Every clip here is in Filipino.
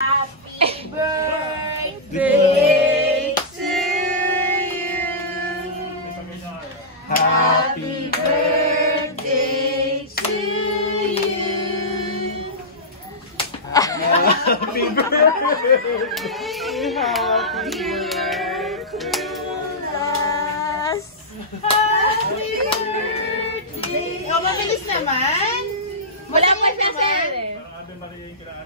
Happy birthday to you. Happy birthday to you. Happy birthday. Happy birthday. Oh, mabilis naman. Wala pa siya, sir.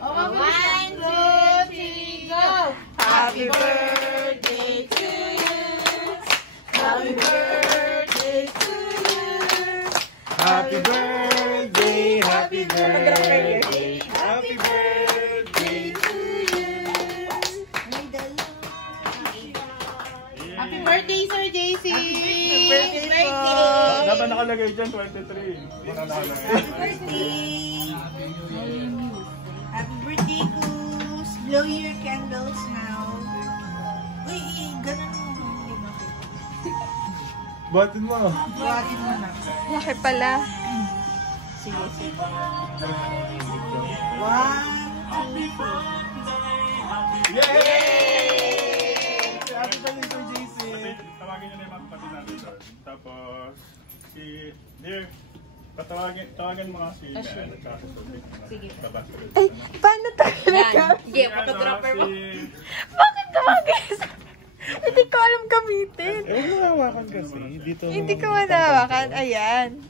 Oh, mabilis. 1, 2, 3, go. Happy birthday to you. Happy birthday to you. Happy birthday, happy birthday, happy birthday to you. Happy birthday, Sir JC. Happy birthday. Dapat nakalagay dyan, 23. Wala nakalagay. Happy birthday! Happy birthday, Goose! Blow your candles now. Uy, ganun mo. Batin mo. Buhatin mo na. Laki pala. Sige, sige. 1, 2, 3. Yay! Happy birthday to JC. Tawagin niyo na yung mga kapatid natin doon. Tapos, si Dear, tawagan mo nga si Mel at saka si Sophie. Sige. Ay, paano tayo nagka? Sige, photographer mo. Bakit tumagay? Hindi ko alam gamitin. Huwag mo hawakan kasi. Dito Hindi ko manawakan. Ayan.